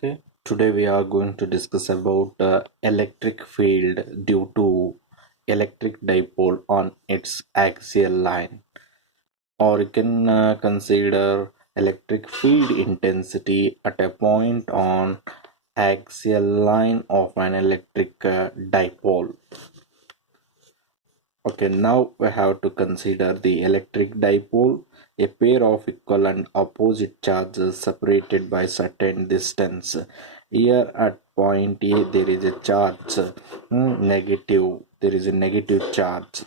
Okay, today we are going to discuss about electric field due to electric dipole on its axial line, or you can consider electric field intensity at a point on axial line of an electric dipole. Okay, now we have to consider the electric dipole, a pair of equal and opposite charges separated by certain distance. Here at point A there is a charge negative, there is a negative charge.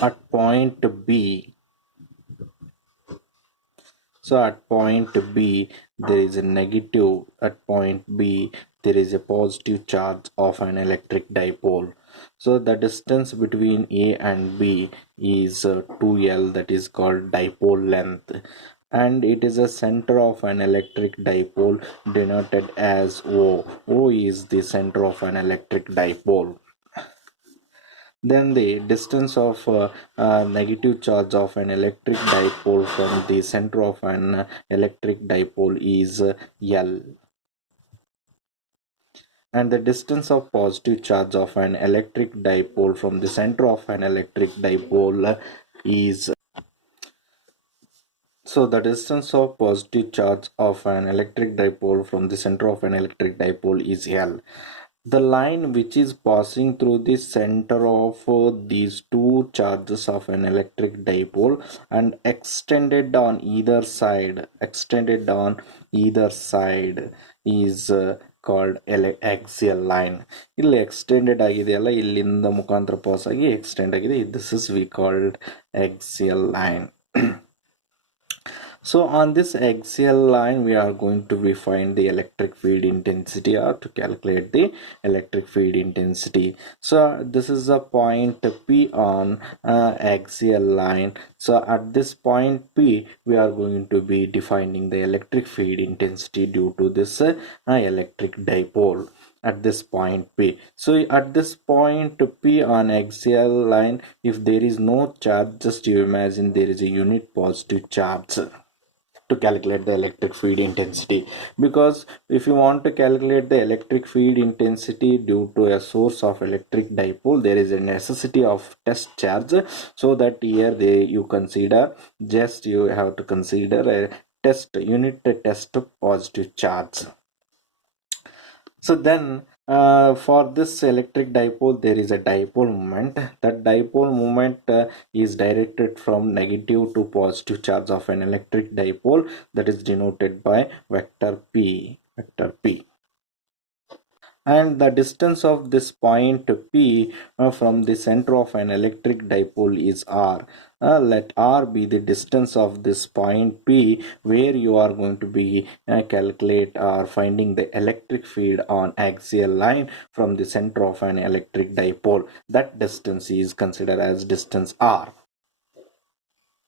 At point B, so at point B there is a negative, at point B there is a positive charge of an electric dipole. So the distance between A and B is 2L, that is called dipole length, and it is a center of an electric dipole denoted as O. O is the center of an electric dipole. Then the distance of negative charge of an electric dipole from the center of an electric dipole is L, and the distance of positive charge of an electric dipole from the center of an electric dipole is, so the distance of positive charge of an electric dipole from the center of an electric dipole is L. The line which is passing through the center of these two charges of an electric dipole and extended on either side is called axial line. ಇಲ್ಲಿ extended ಆಗಿದೆಯಲ್ಲ, ಇಲ್ಲಿಂದ ಮುಖಾಂತರ pass ಆಗಿ extend ಆಗಿದೆ. This is we called axial line. So on this axial line we are going to find the electric field intensity, or to calculate the electric field intensity. So this is a point P on axial line. So at this point P we are going to be defining the electric field intensity due to this electric dipole at this point P. So at this point P on axial line, if there is no charge, just you imagine there is a unit positive charge to calculate the electric field intensity. Because if you want to calculate the electric field intensity due to a source of electric dipole, there is a necessity of test charge. So that here you consider, just you have to consider a unit test positive charge. So then for this electric dipole there is a dipole moment. That dipole moment is directed from negative to positive charge of an electric dipole, that is denoted by vector P. And the distance of this point P from the center of an electric dipole is R. Let R be the distance of this point P where you are going to be calculate or finding the electric field on axial line from the center of an electric dipole. That distance is considered as distance R.